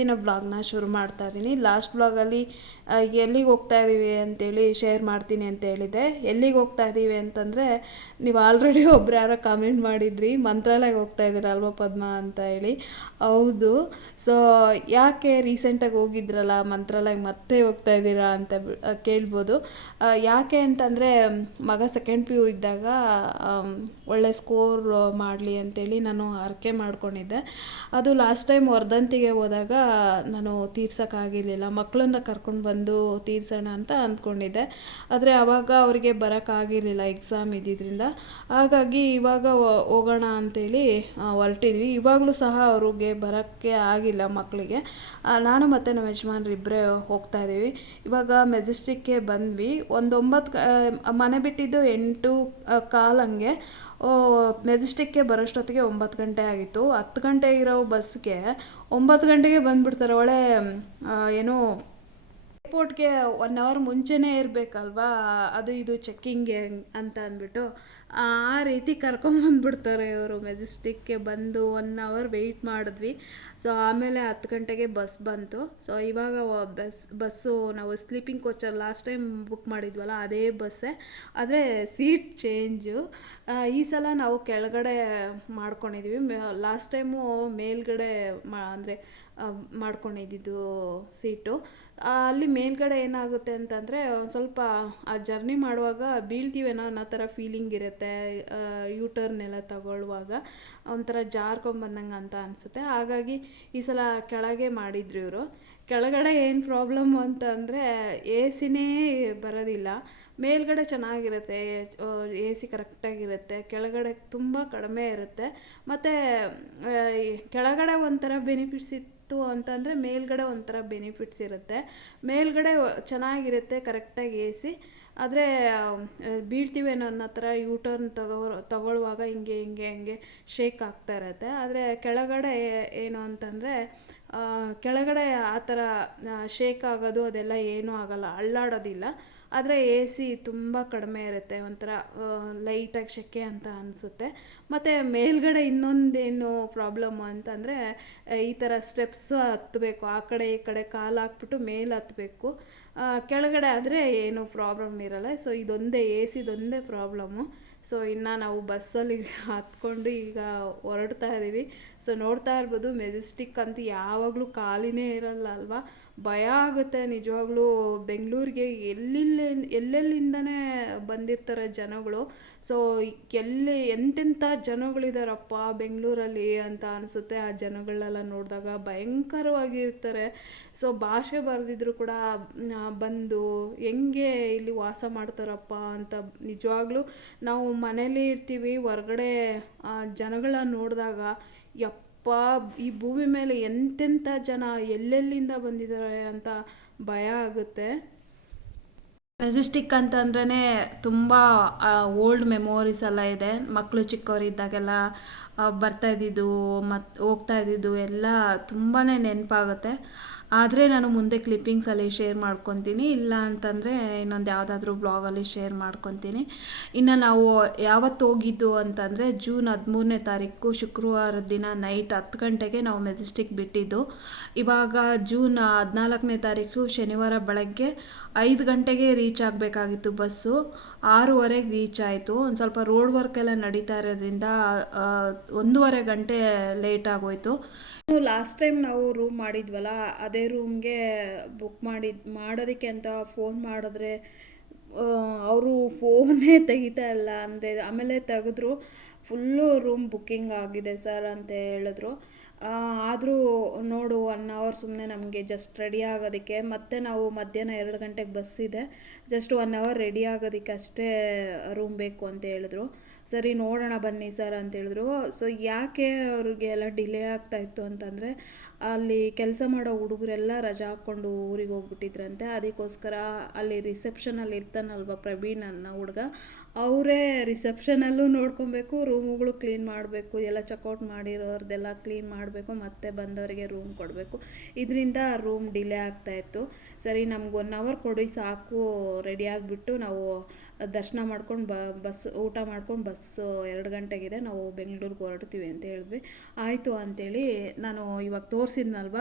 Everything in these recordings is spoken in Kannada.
ಇವತ್ತಿನ ಬ್ಲಾಗ್ನ ಶುರು ಮಾಡ್ತಾ ಇದ್ದೀನಿ. ಲಾಸ್ಟ್ ಬ್ಲಾಗಲ್ಲಿ ಎಲ್ಲಿಗೆ ಹೋಗ್ತಾ ಇದ್ದೀವಿ ಅಂತೇಳಿ ಶೇರ್ ಮಾಡ್ತೀನಿ ಅಂತ ಹೇಳಿದ್ದೆ. ಎಲ್ಲಿಗೆ ಹೋಗ್ತಾ ಇದ್ದೀವಿ ಅಂತಂದರೆ, ನೀವು ಆಲ್ರೆಡಿ ಒಬ್ರು ಯಾರೋ ಕಮೆಂಟ್ ಮಾಡಿದ್ರಿ. ಮಂತ್ರಾಲಯಕ್ಕೆ ಹೋಗ್ತಾ ಇದ್ದೀರಲ್ವ ಪದ್ಮ ಅಂತ ಹೇಳಿ. ಹೌದು. ಸೊ ಯಾಕೆ ರೀಸೆಂಟಾಗಿ ಹೋಗಿದ್ರಲ್ಲ ಮಂತ್ರಾಲಯಕ್ಕೆ ಮತ್ತೆ ಹೋಗ್ತಾ ಇದ್ದೀರಾ ಅಂತ ಕೇಳ್ಬೋದು. ಯಾಕೆ ಅಂತಂದರೆ, ಮಗ ಸೆಕೆಂಡ್ ಪಿ ಯು ಇದ್ದಾಗ ಒಳ್ಳೆ ಸ್ಕೋರ್ ಮಾಡಲಿ ಅಂತೇಳಿ ನಾನು ಹರಕೆ ಮಾಡ್ಕೊಂಡಿದ್ದೆ. ಅದು ಲಾಸ್ಟ್ ಟೈಮ್ ವರ್ಧಂತಿಗೆ ಹೋದಾಗ ನಾನು ತೀರ್ಸೋಕ್ಕಾಗಿರಲಿಲ್ಲ. ಮಕ್ಕಳನ್ನ ಕರ್ಕೊಂಡು ಬಂದು ತೀರ್ಸೋಣ ಅಂತ ಅಂದ್ಕೊಂಡಿದ್ದೆ. ಆದರೆ ಆವಾಗ ಅವರಿಗೆ ಬರೋಕ್ಕಾಗಿರಲಿಲ್ಲ ಎಕ್ಸಾಮ್ ಇದ್ದಿದ್ದರಿಂದ ಹಾಗಾಗಿ ಇವಾಗ ಹೋಗೋಣ ಅಂತೇಳಿ ಆ, ಹೊರಟಿದ್ವಿ. ಇವಾಗಲೂ ಸಹ ಅವ್ರಿಗೆ ಬರೋಕ್ಕೆ ಆಗಿಲ್ಲ ಮಕ್ಕಳಿಗೆ ನಾನು ಮತ್ತು ನಮ್ಮ ಯಜಮಾನ್ರು ಇಬ್ಬರೇ ಹೋಗ್ತಾ ಇದ್ದೀವಿ. ಇವಾಗ ಮೆಜೆಸ್ಟಿಕ್ಗೆ ಬಂದ್ವಿ. ಒಂದು ಒಂಬತ್ತು ಮನೆ ಬಿಟ್ಟಿದ್ದು ಎಂಟು ಕಾಲು ಹಂಗೆ. ಮೆಜೆಸ್ಟಿಕ್ಗೆ ಬರೋಷ್ಟೊತ್ತಿಗೆ ಒಂಬತ್ತು ಗಂಟೆ ಆಗಿತ್ತು. ಹತ್ತು ಗಂಟೆ ಇರೋ ಬಸ್ಗೆ ಒಂಬತ್ತು ಗಂಟೆಗೆ ಬಂದುಬಿಡ್ತಾರೆ. ಒಳ್ಳೆ ಏನು ಏರ್ಪೋರ್ಟ್ಗೆ ಒನ್ ಅವರ್ ಮುಂಚೆನೇ ಇರಬೇಕಲ್ವಾ ಅದು ಇದು ಚೆಕ್ಕಿಂಗ್ಗೆ ಅಂತ ಅಂದ್ಬಿಟ್ಟು, ಆ ರೀತಿ ಕರ್ಕೊಂಬಂದ್ಬಿಡ್ತಾರೆ ಇವರು ಮೆಜೆಸ್ಟಿಕ್ಗೆ ಬಂದು ಒನ್ ಅವರ್ ವೆಯ್ಟ್ ಮಾಡಿದ್ವಿ. ಸೊ ಆಮೇಲೆ ಹತ್ತು ಗಂಟೆಗೆ ಬಸ್ ಬಂತು. ಸೊ ಇವಾಗ ಬಸ್ ಬಸ್ಸು ನಾವು ಸ್ಲೀಪಿಂಗ್ ಕೋಚಲ್ಲಿ ಲಾಸ್ಟ್ ಟೈಮ್ ಬುಕ್ ಮಾಡಿದ್ವಲ್ಲ, ಅದೇ ಬಸ್ಸೇ ಆದರೆ ಸೀಟ್ ಚೇಂಜು ಈ ಸಲ ನಾವು ಕೆಳಗಡೆ ಮಾಡ್ಕೊಂಡಿದ್ವಿ. ಲಾಸ್ಟ್ ಟೈಮು ಮೇಲ್ಗಡೆ ಮಾ, ಅಂದರೆ ಮಾಡ್ಕೊಂಡಿದ್ದು ಸೀಟು. ಅಲ್ಲಿ ಮೇಲ್ಗಡೆ ಏನಾಗುತ್ತೆ ಅಂತಂದರೆ ಒಂದು ಸ್ವಲ್ಪ ಆ ಜರ್ನಿ ಮಾಡುವಾಗ ಬೀಳ್ತೀವೇನೋ ಅನ್ನೋ ಥರ ಫೀಲಿಂಗ್ ಇರುತ್ತೆ ಯೂ ಟರ್ನ್ ಎಲ್ಲ ತಗೊಳ್ಳುವಾಗ. ಒಂಥರ ಜಾರ್ಕೊಂಬಂದಂಗೆ ಅಂತ ಅನಿಸುತ್ತೆ. ಹಾಗಾಗಿ ಈ ಸಲ ಕೆಳಗೆ ಮಾಡಿದ್ರು ಇವರು. ಕೆಳಗಡೆ ಏನು ಪ್ರಾಬ್ಲಮ್ ಅಂತ ಅಂದರೆ ಎ ಸಿನೇ ಬರೋದಿಲ್ಲ. ಮೇಲ್ಗಡೆ ಚೆನ್ನಾಗಿರುತ್ತೆ ಎ ಸಿ ಕರೆಕ್ಟಾಗಿರುತ್ತೆ ಕೆಳಗಡೆ ತುಂಬ ಕಡಿಮೆ ಇರುತ್ತೆ. ಮತ್ತು ಕೆಳಗಡೆ ಒಂಥರ ಬೆನಿಫಿಟ್ಸ್ ಇತ್ತು ಅಂತಂದರೆ ಮೇಲ್ಗಡೆ ಒಂಥರ ಬೆನಿಫಿಟ್ಸ್ ಇರುತ್ತೆ. ಮೇಲ್ಗಡೆ ಚೆನ್ನಾಗಿರುತ್ತೆ ಕರೆಕ್ಟಾಗಿ ಎ ಸಿ ಆದರೆ ಬೀಳ್ತೀವೇನೋ ಅನ್ನೋ ಥರ ಯೂ ಟರ್ನ್ ತಗೋ ತಗೊಳ್ಳುವಾಗ ಹಿಂಗೆ ಹಿಂಗೆ ಹಿಂಗೆ ಶೇಕ್ ಆಗ್ತಾ ಇರುತ್ತೆ. ಆದರೆ ಕೆಳಗಡೆ ಏನು ಅಂತಂದರೆ ಕೆಳಗಡೆ ಆ ಥರ ಶೇಕ್ ಆಗೋದು ಅದೆಲ್ಲ ಏನೂ ಆಗಲ್ಲ, ಅಳ್ಳಾಡೋದಿಲ್ಲ. ಆದರೆ ಎ ಸಿ ತುಂಬ ಕಡಿಮೆ ಇರುತ್ತೆ, ಒಂಥರ ಲೈಟಾಗಿ ಸೆಕೆ ಅಂತ ಅನಿಸುತ್ತೆ. ಮತ್ತು ಮೇಲ್ಗಡೆ ಇನ್ನೊಂದೇನು ಪ್ರಾಬ್ಲಮ್ಮು ಅಂತಂದರೆ ಈ ಥರ ಸ್ಟೆಪ್ಸ್ ಹತ್ತಬೇಕು ಆ ಕಡೆ ಈ ಕಡೆ ಕಾಲು ಹಾಕ್ಬಿಟ್ಟು ಮೇಲೆ ಹತ್ತಬೇಕು ಕೆಳಗಡೆ ಆದರೆ ಏನು ಪ್ರಾಬ್ಲಮ್ ಇರಲ್ಲ ಸೊ ಇದೊಂದೇ ಎ ಸಿದೊಂದೇ ಪ್ರಾಬ್ಲಮ್ಮು ಸೊ ಇನ್ನು ನಾವು ಬಸ್ಸಲ್ಲಿ ಹತ್ಕೊಂಡು ಈಗ ಹೊರಡ್ತಾ ಇದ್ದೀವಿ ಸೊ ನೋಡ್ತಾ ಇರ್ಬೋದು ಮೆಜೆಸ್ಟಿಕ್ ಅಂತೂ ಯಾವಾಗಲೂ ಖಾಲಿನೇ ಇರಲ್ಲ ಅಲ್ವಾ? ಭಯ ಆಗುತ್ತೆ ನಿಜವಾಗ್ಲೂ ಬೆಂಗಳೂರಿಗೆ ಎಲ್ಲೆಲ್ಲಿ ಎಲ್ಲೆಲ್ಲಿಂದನೇ ಬಂದಿರ್ತಾರೆ ಜನಗಳು. ಸೊ ಎಲ್ಲಿ ಎಂತೆಂಥ ಜನಗಳಿದಾರಪ್ಪ ಬೆಂಗಳೂರಲ್ಲಿ ಅಂತ ಅನಿಸುತ್ತೆ ಆ ಜನಗಳನ್ನೆಲ್ಲ ನೋಡಿದಾಗ. ಭಯಂಕರವಾಗಿರ್ತಾರೆ. ಸೊ ಭಾಷೆ ಬರೆದಿದ್ರು ಕೂಡ ಬಂದು ಹೆಂಗೆ ಇಲ್ಲಿ ವಾಸ ಮಾಡ್ತಾರಪ್ಪ ಅಂತ ನಿಜವಾಗ್ಲೂ ನಾವು ಮನೇಲಿ ಇರ್ತೀವಿ, ಹೊರ್ಗಡೆ ಜನಗಳನ್ನ ನೋಡಿದಾಗ ಯಪ್ಪ ಈ ಭೂಮಿ ಮೇಲೆ ಎಂತೆಂಥ ಜನ ಎಲ್ಲೆಲ್ಲಿಂದ ಬಂದಿದ್ದಾರೆ ಅಂತ ಭಯ ಆಗುತ್ತೆ. ಮೆಜೆಸ್ಟಿಕ್ ಅಂತಂದ್ರೇ ತುಂಬ ಓಲ್ಡ್ ಮೆಮೊರೀಸ್ ಎಲ್ಲ ಇದೆ. ಮಕ್ಕಳು ಚಿಕ್ಕವರಿದ್ದಾಗೆಲ್ಲ ಬರ್ತಾ ಇದ್ದಿದ್ದು ಮತ್ತು ಹೋಗ್ತಾ ಇದ್ದಿದ್ದು ಎಲ್ಲ ತುಂಬಾ ನೆನಪಾಗುತ್ತೆ. ಆದರೆ ನಾನು ಮುಂದೆ ಕ್ಲಿಪ್ಪಿಂಗ್ಸಲ್ಲಿ ಶೇರ್ ಮಾಡ್ಕೊತೀನಿ. ಇಲ್ಲ ಅಂತಂದರೆ ಇನ್ನೊಂದು ಯಾವುದಾದ್ರೂ ಬ್ಲಾಗಲ್ಲಿ ಶೇರ್ ಮಾಡ್ಕೊತೀನಿ. ಇನ್ನು ನಾವು ಯಾವತ್ತು ಹೋಗಿದ್ದು ಅಂತಂದರೆ ಜೂನ್ ಹದಿಮೂರನೇ ತಾರೀಕು ಶುಕ್ರವಾರದ ದಿನ ನೈಟ್ ಹತ್ತು ಗಂಟೆಗೆ ನಾವು ಮೆಜೆಸ್ಟಿಕ್ ಬಿಟ್ಟಿದ್ದು. ಇವಾಗ ಜೂನ್ ಹದಿನಾಲ್ಕನೇ ತಾರೀಕು ಶನಿವಾರ ಬೆಳಗ್ಗೆ ಐದು ಗಂಟೆಗೆ ರೀಚ್ ಆಗಬೇಕಾಗಿತ್ತು ಬಸ್ಸು. ಆರೂವರೆಗೆ ರೀಚ್ ಆಯಿತು. ಒಂದು ಸ್ವಲ್ಪ ರೋಡ್ ವರ್ಕ್ ಎಲ್ಲ ನಡೀತಾ ಇರೋದ್ರಿಂದ ಒಂದೂವರೆ ಗಂಟೆ ಲೇಟ್ ಆಗೋಯ್ತು. ಲಾಸ್ಟ್ ಟೈಮ್ ನಾವು ರೂಮ್ ಮಾಡಿದ್ವಲ್ಲ, ಅದೇ ರೂಮ್ಗೆ ಬುಕ್ ಮಾಡಿದ್, ಮಾಡೋದಕ್ಕೆ ಅಂತ ಫೋನ್ ಮಾಡಿದ್ರೆ ಅವರು ಫೋನೇ ತೆಗಿತಾ ಇಲ್ಲ ಅಂದರೆ, ಆಮೇಲೆ ತೆಗೆದ್ರು. ಫುಲ್ಲು ರೂಮ್ ಬುಕ್ಕಿಂಗ್ ಆಗಿದೆ ಸರ್ ಅಂತ ಹೇಳಿದ್ರು. ಆದರೂ ನೋಡು ಒನ್ ಅವರ್ ಸುಮ್ಮನೆ ನಮಗೆ ಜಸ್ಟ್ ರೆಡಿ ಆಗೋದಕ್ಕೆ. ಮತ್ತೆ ನಾವು ಮಧ್ಯಾಹ್ನ ಎರಡು ಗಂಟೆಗೆ ಬಸ್ ಇದೆ. ಜಸ್ಟ್ ಒನ್ ಅವರ್ ರೆಡಿ ಆಗೋದಕ್ಕೆ ಅಷ್ಟೇ ರೂಮ್ ಬೇಕು ಅಂತ ಹೇಳಿದ್ರು. ಸರಿ ನೋಡೋಣ ಬನ್ನಿ ಸರ್ ಅಂತ ಹೇಳಿದ್ರು. ಸೊ ಯಾಕೆ ಅವ್ರಿಗೆ ಎಲ್ಲ ಡಿಲೇ ಆಗ್ತಾ ಇತ್ತು ಅಂತಂದರೆ ಅಲ್ಲಿ ಕೆಲಸ ಮಾಡೋ ಹುಡುಗರೆಲ್ಲ ರಜಾ ಹಾಕ್ಕೊಂಡು ಊರಿಗೆ ಹೋಗ್ಬಿಟ್ಟಿದ್ರಂತೆ. ಅದಕ್ಕೋಸ್ಕರ ಅಲ್ಲಿ ರಿಸೆಪ್ಷನಲ್ಲಿ ಇರ್ತಾನಲ್ವ ಪ್ರವೀಣ್ ಅನ್ನೋ ಹುಡುಗ. ಅವರೇ ರಿಸೆಪ್ಷನಲ್ಲೂ ನೋಡ್ಕೊಬೇಕು ರೂಮುಗಳು ಕ್ಲೀನ್ ಮಾಡಬೇಕು, ಎಲ್ಲ ಚೆಕ್ಔಟ್ ಮಾಡಿರೋರ್ದೆಲ್ಲ ಕ್ಲೀನ್ ಮಾಡಬೇಕು, ಮತ್ತೆ ಬಂದವರಿಗೆ ರೂಮ್ ಕೊಡಬೇಕು. ಇದರಿಂದ ರೂಮ್ ಡಿಲೇ ಆಗ್ತಾಯಿತ್ತು ಸರಿ, ನಮ್ಗೆ ಒನ್ ಅವರ್ ಕೊಡಿ, ಸಾಕು ರೆಡಿ ಆಗಿಬಿಟ್ಟು ನಾವು ದರ್ಶನ ಮಾಡ್ಕೊಂಡು ಬ, ಬಸ್, ಊಟ ಮಾಡ್ಕೊಂಡು ಬಸ್ಸು ಎರಡು ಗಂಟೆಗಿದೆ. ನಾವು ಬೆಂಗಳೂರಿಗೆ ಹೊರಡ್ತೀವಿ ಅಂತ ಹೇಳಿದ್ವಿ. ಆಯಿತು ಅಂಥೇಳಿ ನಾನು ಇವಾಗ ತೋರಿಸಿದ್ನಲ್ವ?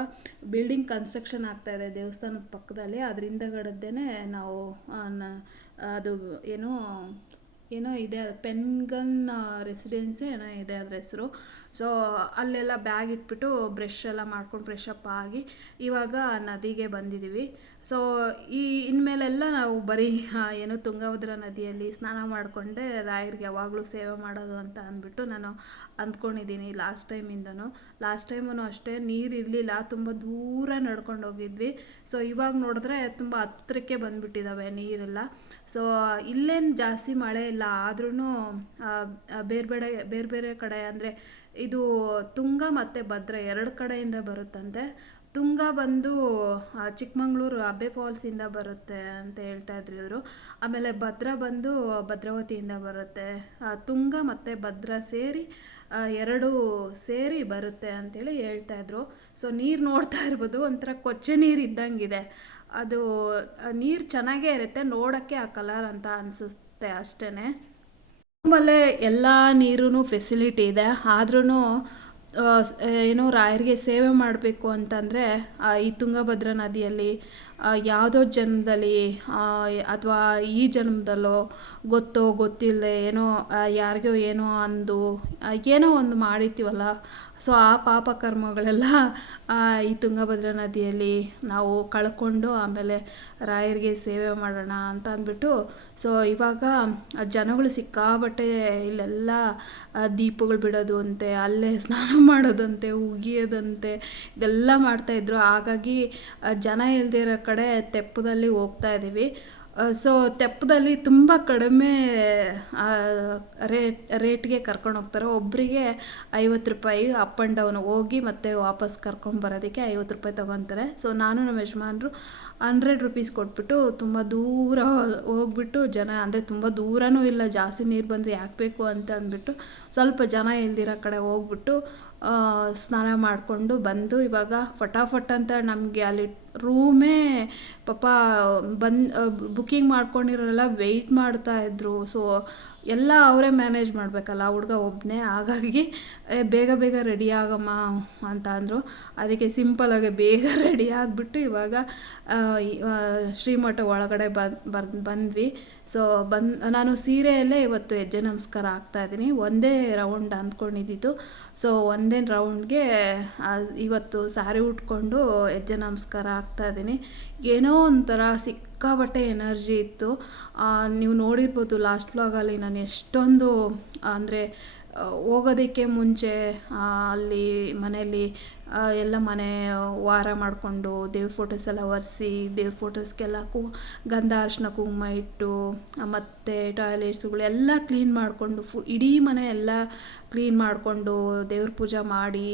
ಬಿಲ್ಡಿಂಗ್ ಕನ್ಸ್ಟ್ರಕ್ಷನ್ ಆಗ್ತಾ ಇದೆ ದೇವಸ್ಥಾನದ ಪಕ್ಕದಲ್ಲಿ, ಅದ್ರ ಗಡದ್ದೇ ನಾವು ಅದು ಏನು, ಏನೋ ಇದೆ ಪೆನ್ಗನ್ ರೆಸಿಡೆನ್ಸಿ ಏನೋ ಇದೆ ಅದ್ರ ಹೆಸರು. ಸೊ ಅಲ್ಲೆಲ್ಲ ಬ್ಯಾಗ್ ಇಟ್ಬಿಟ್ಟು ಬ್ರಷ್ ಎಲ್ಲ ಮಾಡ್ಕೊಂಡು ಫ್ರೆಶ್ ಅಪ್ ಆಗಿ ಇವಾಗ ನದಿಗೆ ಬಂದಿದ್ದೀವಿ ಸೊ ಈ ಇನ್ಮೇಲೆಲ್ಲ ನಾವು ಬರೀ ಏನು ತುಂಗಭದ್ರಾ ನದಿಯಲ್ಲಿ ಸ್ನಾನ ಮಾಡಿಕೊಂಡೆ ರಾಯರಿಗೆ ಯಾವಾಗಲೂ ಸೇವೆ ಮಾಡೋದು ಅಂತ ಅಂದ್ಬಿಟ್ಟು ನಾನು ಅಂದ್ಕೊಂಡಿದ್ದೀನಿ ಲಾಸ್ಟ್ ಟೈಮಿಂದನೂ ಲಾಸ್ಟ್ ಟೈಮೂ ಅಷ್ಟೇ, ನೀರು ಇರಲಿಲ್ಲ, ತುಂಬ ದೂರ ನಡ್ಕೊಂಡು ಹೋಗಿದ್ವಿ. ಸೊ ಇವಾಗ ನೋಡಿದ್ರೆ ತುಂಬ ಹತ್ತಿರಕ್ಕೆ ಬಂದುಬಿಟ್ಟಿದ್ದಾವೆ ನೀರೆಲ್ಲ. ಸೊ ಇಲ್ಲೇನು ಜಾಸ್ತಿ ಮಳೆ ಇಲ್ಲ ಆದ್ರೂ ಬೇರೆ ಬೇರೆ ಬೇರೆ ಬೇರೆ ಕಡೆ ಅಂದರೆ ಇದು ತುಂಗ ಮತ್ತು ಭದ್ರ ಎರಡು ಕಡೆಯಿಂದ ಬರುತ್ತಂತೆ. ತುಂಗ ಬಂದು ಚಿಕ್ಕಮಂಗ್ಳೂರು ಅಬ್ಬೆ ಫಾಲ್ಸಿಂದ ಬರುತ್ತೆ ಅಂತ ಹೇಳ್ತಾ ಇದ್ರು ಇವರು. ಆಮೇಲೆ ಭದ್ರಾ ಬಂದು ಭದ್ರಾವತಿಯಿಂದ ಬರುತ್ತೆ. ತುಂಗ ಮತ್ತು ಭದ್ರಾ ಸೇರಿ ಎರಡು ಸೇರಿ ಬರುತ್ತೆ ಅಂತೇಳಿ ಹೇಳ್ತಾ ಇದ್ರು. ಸೊ ನೀರು ನೋಡ್ತಾ ಇರ್ಬೋದು, ಒಂಥರ ಕೊಚ್ಚೆ ನೀರು ಇದ್ದಂಗಿದೆ. ಅದು ನೀರು ಚೆನ್ನಾಗೇ ಇರುತ್ತೆ, ನೋಡೋಕ್ಕೆ ಆ ಕಲರ್ ಅಂತ ಅನಿಸುತ್ತೆ ಅಷ್ಟೇ ಆಮೇಲೆ ಎಲ್ಲ ನೀರೂ ಫೆಸಿಲಿಟಿ ಇದೆ. ಆದ್ರೂ ಏನು ರಾಯರಿಗೆ ಸೇವೆ ಮಾಡಬೇಕು ಅಂತಂದರೆ ಈ ತುಂಗಭದ್ರಾ ನದಿಯಲ್ಲಿ ಯಾವುದೋ ಜನ್ಮದಲ್ಲಿ ಅಥವಾ ಈ ಜನ್ಮದಲ್ಲೋ ಗೊತ್ತೋ ಗೊತ್ತಿಲ್ಲದೆ ಏನೋ ಯಾರಿಗೋ ಏನೋ ಅಂದು ಏನೋ ಒಂದು ಮಾಡಿರ್ತೀವಲ್ಲ ಸೊ ಆ ಪಾಪ ಕರ್ಮಗಳೆಲ್ಲ ಈ ತುಂಗಭದ್ರಾ ನದಿಯಲ್ಲಿ ನಾವು ಕಳ್ಕೊಂಡು ಆಮೇಲೆ ರಾಯರಿಗೆ ಸೇವೆ ಮಾಡೋಣ ಅಂತ ಅಂದ್ಬಿಟ್ಟು, ಸೊ ಇವಾಗ ಜನಗಳು ಸಿಕ್ಕಾಬಟ್ಟೆ ಇಲ್ಲೆಲ್ಲ ದೀಪಗಳು ಬಿಡೋದು ಅಂತೆ ಅಲ್ಲೇ ಸ್ನಾನ ಮಾಡೋದಂತೆ, ಉಗಿಯೋದಂತೆ, ಇದೆಲ್ಲ ಮಾಡ್ತಾಯಿದ್ರು ಹಾಗಾಗಿ ಜನ ಇಲ್ಲದೇ ಇರೋ ಕಡೆ ತೆಪ್ಪದಲ್ಲಿ ಹೋಗ್ತಾ ಇದ್ದೀವಿ ಸೊ ತೆಪ್ಪದಲ್ಲಿ ತುಂಬ ಕಡಿಮೆ ರೇಟ್, ರೇಟ್ಗೆ ಕರ್ಕೊಂಡು ಹೋಗ್ತಾರೆ. ಒಬ್ಬರಿಗೆ ಐವತ್ತು ರೂಪಾಯಿ ಅಪ್ ಆ್ಯಂಡ್ ಡೌನ್ ಹೋಗಿ ಮತ್ತೆ ವಾಪಸ್ ಕರ್ಕೊಂಡು ಬರೋದಕ್ಕೆ ಐವತ್ತು ರೂಪಾಯಿ ತೊಗೊತಾರೆ. ಸೊ ನಾನು ನಮ್ಮ ಯಜಮಾನರು ಹಂಡ್ರೆಡ್ ರುಪೀಸ್ ಕೊಟ್ಬಿಟ್ಟು ತುಂಬ ದೂರ ಹೋಗ್ಬಿಟ್ಟು ಜನ, ಅಂದರೆ ತುಂಬ ದೂರನೂ ಇಲ್ಲ, ಜಾಸ್ತಿ ನೀರು ಬಂದರೆ ಯಾಕೆ ಬೇಕು ಅಂತ ಅಂದ್ಬಿಟ್ಟು ಸ್ವಲ್ಪ ಜನ ಇಲ್ದಿರೋ ಕಡೆ ಹೋಗ್ಬಿಟ್ಟು ಸ್ನಾನ ಮಾಡಿಕೊಂಡು ಬಂದು ಇವಾಗ ಫಟಾಫಟ್ ಅಂತ ನಮಗೆ ಅಲ್ಲಿ ರೂಮೇ ಪಾಪ ಬಂದು ಬುಕ್ಕಿಂಗ್ ಮಾಡ್ಕೊಂಡಿರೋರೆಲ್ಲ ವೆಯ್ಟ್ ಮಾಡ್ತಾ ಇದ್ರು. ಸೊ ಎಲ್ಲ ಅವರೇ ಮ್ಯಾನೇಜ್ ಮಾಡಬೇಕಲ್ಲ ಹುಡುಗ ಒಬ್ಬನೇ ಹಾಗಾಗಿ "ಏ, ಬೇಗ ಬೇಗ ರೆಡಿ ಆಗಮ್ಮ ಅಂತ ಅಂದರು. ಅದಕ್ಕೆ ಸಿಂಪಲಾಗಿ ಬೇಗ ರೆಡಿ ಆಗಿಬಿಟ್ಟು ಇವಾಗ ಶ್ರೀಮಠ ಒಳಗಡೆ ಬಂದು ಬಂದ್ವಿ. ಸೊ ಬಂದು ನಾನು ಸೀರೆಯಲ್ಲೇ ಇವತ್ತು ಹೆಜ್ಜೆ ನಮಸ್ಕಾರ ಆಗ್ತಾ ಇದ್ದೀನಿ. ಒಂದೇ ರೌಂಡ್ ಅಂದ್ಕೊಂಡಿದ್ದು ಸೊ ಒಂದೇ ರೌಂಡ್ಗೆ ಇವತ್ತು ಸ್ಯಾರಿ ಉಟ್ಕೊಂಡು ಹೆಜ್ಜೆ ನಮಸ್ಕಾರ ಆಗ್ತಾ ಇದ್ದೀನಿ. ಏನೋ ಒಂಥರ ಸಿಕ್ಕಾಬಟ್ಟೆ ಎನರ್ಜಿ ಇತ್ತು. ನೀವು ನೋಡಿರ್ಬೋದು ಲಾಸ್ಟ್ ಬ್ಲಾಗಲ್ಲಿ ನಾನು ಎಷ್ಟೊಂದು ಅಂದರೆ ಹೋಗೋದಕ್ಕೆ ಮುಂಚೆ ಅಲ್ಲಿ ಮನೆಯಲ್ಲಿ ಎಲ್ಲ ಮನೆ, ವಾರ ಮಾಡಿಕೊಂಡು ದೇವ್ರ ಫೋಟೋಸ್ ಎಲ್ಲ ಒರೆಸಿ, ದೇವ್ರ ಫೋಟೋಸ್ಗೆಲ್ಲ ಕು ಗಂಧ ಅರಿಶಿನ ಕುಂಕುಮ ಇಟ್ಟು ಮತ್ತು ಟಾಯ್ಲೆಟ್ಸ್ಗಳು ಎಲ್ಲ ಕ್ಲೀನ್ ಮಾಡಿಕೊಂಡು ಫು ಇಡೀ ಮನೆ ಎಲ್ಲ ಕ್ಲೀನ್ ಮಾಡಿಕೊಂಡು ದೇವ್ರ ಪೂಜೆ ಮಾಡಿ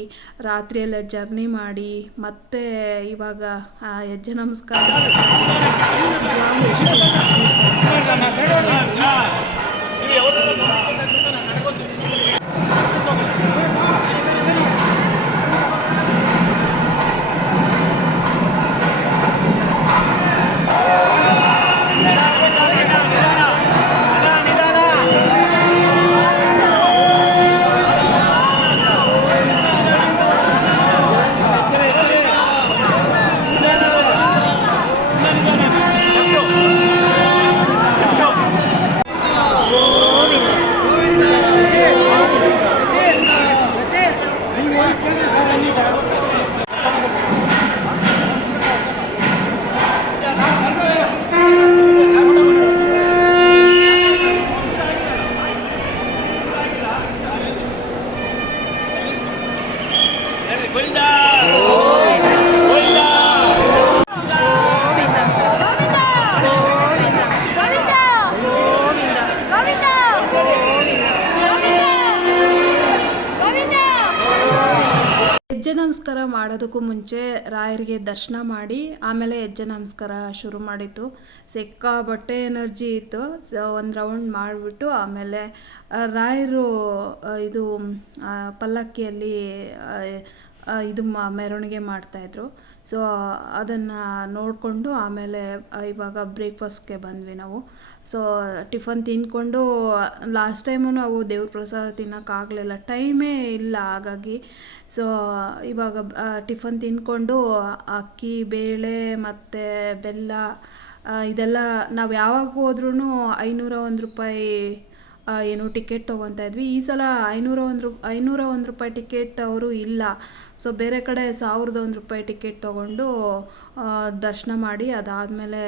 ರಾತ್ರಿಯೆಲ್ಲ ಜರ್ನಿ ಮಾಡಿ, ಮತ್ತೆ ಇವಾಗ ಹೆಜ್ಜೆ ನಮಸ್ಕಾರ. ಹೆಜ್ಜೆ ನಮಸ್ಕಾರ ಮಾಡೋದಕ್ಕೂ ಮುಂಚೆ ರಾಯರಿಗೆ ದರ್ಶನ ಮಾಡಿ, ಆಮೇಲೆ ಹೆಜ್ಜೆ ನಮಸ್ಕಾರ ಶುರು ಮಾಡಿತ್ತು. ಸಿಕ್ಕಾಬಟ್ಟೆ ಎನರ್ಜಿ ಇತ್ತು. ಸೊ ಒಂದು ರೌಂಡ್ ಮಾಡಿಬಿಟ್ಟು ಆಮೇಲೆ ರಾಯರು ಇದು ಪಲ್ಲಕ್ಕಿಯಲ್ಲಿ ಇದು ಮೆರವಣಿಗೆ ಮಾಡ್ತಾಯಿದ್ರು ಸೊ ಅದನ್ನು ನೋಡಿಕೊಂಡು ಆಮೇಲೆ ಇವಾಗ ಬ್ರೇಕ್ಫಾಸ್ಟ್ಗೆ ಬಂದ್ವಿ ನಾವು. ಸೊ ಟಿಫನ್ ತಿಂದ್ಕೊಂಡು ಲಾಸ್ಟ್ ಟೈಮು ನಾವು ದೇವ್ರ ಪ್ರಸಾದ ತಿನ್ನೋಕ್ಕಾಗಲಿಲ್ಲ ಟೈಮೇ ಇಲ್ಲ ಹಾಗಾಗಿ. ಸೊ ಇವಾಗ ಟಿಫನ್ ತಿಂದ್ಕೊಂಡು, ಅಕ್ಕಿ, ಬೇಳೆ ಮತ್ತು ಬೆಲ್ಲ ಇದೆಲ್ಲ ನಾವು ಯಾವಾಗ ಹೋದ್ರೂ ಐನೂರ ಒಂದು ರೂಪಾಯಿ ಏನು ಟಿಕೆಟ್ ತೊಗೊತಾ ಇದ್ವಿ. ಈ ಸಲ ಐನೂರ ಒಂದು ರೂ ಐನೂರ ಒಂದು ರೂಪಾಯಿ ಟಿಕೆಟ್ ಅವರು ಇಲ್ಲ. ಸೊ ಬೇರೆ ಕಡೆ ಸಾವಿರದ ಒಂದು ರೂಪಾಯಿ ಟಿಕೆಟ್ ತೊಗೊಂಡು ದರ್ಶನ ಮಾಡಿ ಅದಾದಮೇಲೆ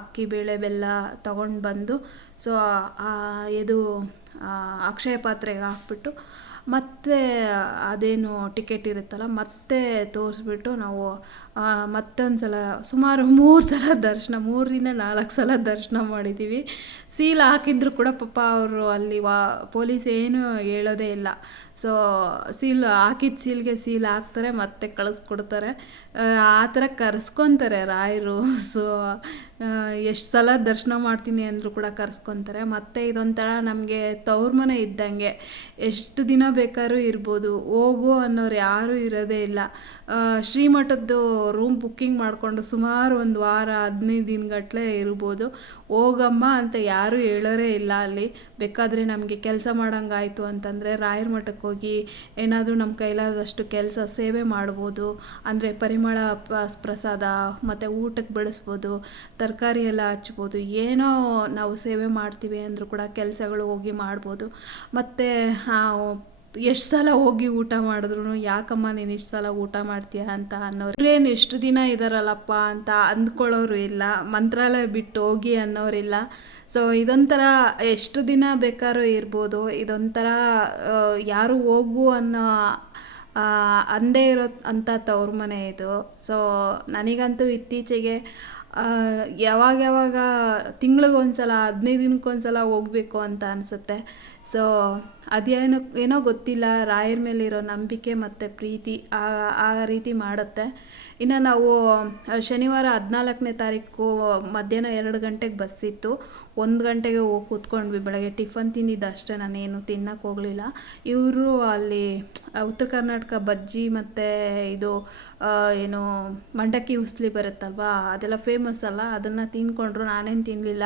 ಅಕ್ಕಿ, ಬೇಳೆ, ಬೆಲ್ಲ ತೊಗೊಂಡು ಬಂದು ಸೊ ಇದು ಅಕ್ಷಯ ಪಾತ್ರೆಗೆ ಹಾಕ್ಬಿಟ್ಟು, ಮತ್ತೆ ಅದೇನು ಟಿಕೆಟ್ ಇರುತ್ತಲ್ಲ, ಮತ್ತೆ ತೋರಿಸ್ಬಿಟ್ಟು ನಾವು ಮತ್ತೊಂದು ಸಲ ಸುಮಾರು ಮೂರು ಸಲ ದರ್ಶನ ಮೂರರಿಂದ ನಾಲ್ಕು ಸಲ ದರ್ಶನ ಮಾಡಿದ್ದೀವಿ ಸೀಲ್ ಹಾಕಿದ್ರು ಕೂಡ ಪಾಪ ಅವರು ಅಲ್ಲಿ ವಾ ಪೊಲೀಸ್ ಏನು ಹೇಳೋದೇ ಇಲ್ಲ. ಸೊ ಸೀಲ್ ಹಾಕಿದ ಸೀಲ್ಗೆ ಸೀಲ್ ಹಾಕ್ತಾರೆ ಮತ್ತೆ ಕಳಿಸ್ಕೊಡ್ತಾರೆ. ಆ, ಥರ ಕರೆಸ್ಕೊತಾರೆ ರಾಯರು. ಸೊ ಎಷ್ಟು ಸಲ ದರ್ಶನ ಮಾಡ್ತೀನಿ ಅಂದರೂ ಕೂಡ ಕರೆಸ್ಕೊತಾರೆ. ಮತ್ತು ಇದೊಂಥರ ನಮಗೆ ತವ್ರ ಇದ್ದಂಗೆ. ಎಷ್ಟು ದಿನ ಬೇಕಾದ್ರೂ ಇರ್ಬೋದು ಹೋಗು ಅನ್ನೋರು ಯಾರೂ ಇರೋದೇ ಇಲ್ಲ. ಶ್ರೀಮಠದ್ದು ರೂಮ್ ಬುಕ್ಕಿಂಗ್ ಮಾಡಿಕೊಂಡು ಸುಮಾರು ಒಂದು ವಾರ, ಹದಿನೈದು ದಿನಗಟ್ಟಲೆ ಇರ್ಬೋದು. ಹೋಗಮ್ಮ ಅಂತ ಯಾರೂ ಹೇಳೋರೇ ಇಲ್ಲ ಅಲ್ಲಿ. ಬೇಕಾದರೆ ನಮಗೆ ಕೆಲಸ ಮಾಡೋಂಗಾಯಿತು ಅಂತಂದರೆ ರಾಯರ ಮಠಕ್ಕೆ ಹೋಗಿ ಏನಾದರೂ ನಮ್ಮ ಕೈಲಾದಷ್ಟು ಕೆಲಸ ಸೇವೆ ಮಾಡ್ಬೋದು. ಅಂದರೆ ಪರಿಮಳ ಪ್ರಸಾದ ಮತ್ತು ಊಟಕ್ಕೆ ಬೆಳೆಸ್ಬೋದು, ತರಕಾರಿ ಎಲ್ಲ ಹಚ್ಬೋದು. ಏನೋ ನಾವು ಸೇವೆ ಮಾಡ್ತೀವಿ ಅಂದರೂ ಕೂಡ ಕೆಲಸಗಳು ಹೋಗಿ ಮಾಡ್ಬೋದು. ಮತ್ತು ಎಷ್ಟು ಸಲ ಹೋಗಿ ಊಟ ಮಾಡಿದ್ರು ಯಾಕಮ್ಮ ನೀನು ಇಷ್ಟು ಸಲ ಊಟ ಮಾಡ್ತೀಯ ಅಂತ ಅನ್ನೋರು. ಇವ್ರೇನು ಎಷ್ಟು ದಿನ ಇದಾರಲ್ಲಪ್ಪ ಅಂತ ಅಂದ್ಕೊಳ್ಳೋರು ಇಲ್ಲ, ಮಂತ್ರಾಲಯ ಬಿಟ್ಟು ಹೋಗಿ ಅನ್ನೋರಿಲ್ಲ ಸೊ ಇದೊಂಥರ ಎಷ್ಟು ದಿನ ಬೇಕಾದ್ರೂ ಇರ್ಬೋದು, ಇದೊಂಥರ ಯಾರು ಹೋಗು ಅನ್ನೋ ಅಂದೇ ಇರೋ ಅಂಥ ತವ್ರ ಮನೆ ಇದು. ಸೊ ನನಗಂತೂ ಇತ್ತೀಚೆಗೆ ಯಾವಾಗ ಯಾವಾಗ ತಿಂಗ್ಳಿಗೆ ಒಂದ್ಸಲ ಹದಿನೈದು ದಿನಕ್ಕೊಂದ್ಸಲ ಹೋಗ್ಬೇಕು ಅಂತ ಅನಿಸುತ್ತೆ. ಸೊ ಅದೇನು ಏನೋ ಗೊತ್ತಿಲ್ಲ ರಾಯರ ಮೇಲಿರೋ ನಂಬಿಕೆ ಮತ್ತು ಪ್ರೀತಿ ಆ ಆ ರೀತಿ ಮಾಡುತ್ತೆ. ಇನ್ನು ನಾವು ಶನಿವಾರ ಹದಿನಾಲ್ಕನೇ ತಾರೀಕು ಮಧ್ಯಾಹ್ನ ಎರಡು ಗಂಟೆಗೆ ಬಸ್ ಇತ್ತು. ಒಂದು ಗಂಟೆಗೆ ಹೋಗಿ ಕೂತ್ಕೊಂಡ್ವಿ ಬೆಳಗ್ಗೆ. ಟಿಫನ್ ತಿಂದಿದ್ದು ಅಷ್ಟೇ ನಾನೇನು ತಿನ್ನಕ್ಕೆ ಹೋಗಲಿಲ್ಲ. ಇವರು ಅಲ್ಲಿ ಉತ್ತರ ಕರ್ನಾಟಕ ಬಜ್ಜಿ ಮತ್ತು ಇದು ಏನು ಮಂಡಕ್ಕಿ ಉಸ್ಲಿ ಬರುತ್ತಲ್ವಾ, ಅದೆಲ್ಲ ಫೇಮಸ್ ಅಲ್ಲ, ಅದನ್ನು ತಿನ್ಕೊಂಡ್ರು ನಾನೇನು ತಿನ್ನಲಿಲ್ಲ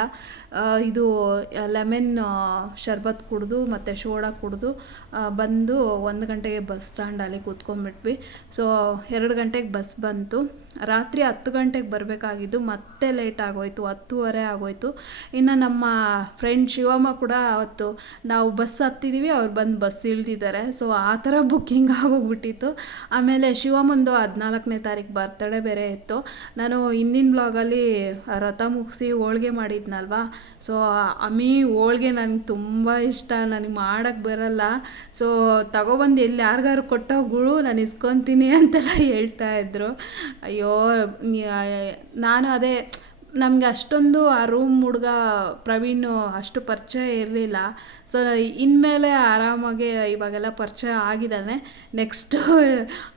ಇದು ಲೆಮನ್ ಶರ್ಬತ್ ಕುಡಿದು ಮತ್ತು ಶೋಡಾ ಕುಡಿದು ಬಂದು ಒಂದು ಗಂಟೆಗೆ ಬಸ್ ಸ್ಟ್ಯಾಂಡಲ್ಲಿ ಕೂತ್ಕೊಂಡ್ಬಿಟ್ವಿ. ಸೊ ಎರಡು ಗಂಟೆಗೆ ಬಸ್ ಬಂತು ರಾತ್ರಿ ಹತ್ತು ಗಂಟೆಗೆ ಬರಬೇಕಾಗಿದ್ದು ಮತ್ತೆ ಲೇಟ್ ಆಗೋಯ್ತು, ಹತ್ತುವರೆ ಆಗೋಯ್ತು. ಇನ್ನು ನಮ್ಮ ಫ್ರೆಂಡ್ ಶಿವಮ್ಮ ಕೂಡ ಅವತ್ತು ನಾವು ಬಸ್ ಹತ್ತಿದ್ದೀವಿ ಅವ್ರು ಬಂದು ಬಸ್ ಇಳ್ದಿದ್ದಾರೆ. ಸೊ ಆ ಥರ ಬುಕ್ಕಿಂಗ್ ಆಗೋಗ್ಬಿಟ್ಟಿತ್ತು. ಆಮೇಲೆ ಶಿವಮ್ಮಂದು ಹದಿನಾಲ್ಕನೇ ತಾರೀಕು ಬರ್ತಡೇ ಬೇರೆ ಇತ್ತು. ನಾನು ಹಿಂದಿನ ಬ್ಲಾಗಲ್ಲಿ ರಥ ಮುಗಿಸಿ ಹೋಳ್ಗೆ ಮಾಡಿದ್ನಲ್ವಾ? ಸೊ ಅಮಿ ಹೋಳ್ಗೆ ನನಗೆ ತುಂಬ ಇಷ್ಟ. ನನಗೆ ಮಾಡೋಕ್ಕೆ ಬರಲ್ಲ. ಸೊ ತಗೊಬಂದು ಎಲ್ಲಿ ಯಾರಿಗಾರು ಕೊಟ್ಟೋಗುಳು ನಾನು ಇಸ್ಕೊತೀನಿ ಅಂತೆಲ್ಲ ಹೇಳ್ತಾ ಇದ್ರು. ಅಯ್ಯೋ ನ್ಯಾ- ನಾನು ಅದೇ, ನಮಗೆ ಅಷ್ಟೊಂದು ಆ ರೂಮ್ ಹುಡುಗ ಪ್ರವೀಣ್ ಅಷ್ಟು ಪರಿಚಯ ಇರಲಿಲ್ಲ. ಸೊ ಇನ್ಮೇಲೆ ಆರಾಮಾಗಿ ಇವಾಗೆಲ್ಲ ಪರಿಚಯ ಆಗಿದ್ದಾನೆ. ನೆಕ್ಸ್ಟು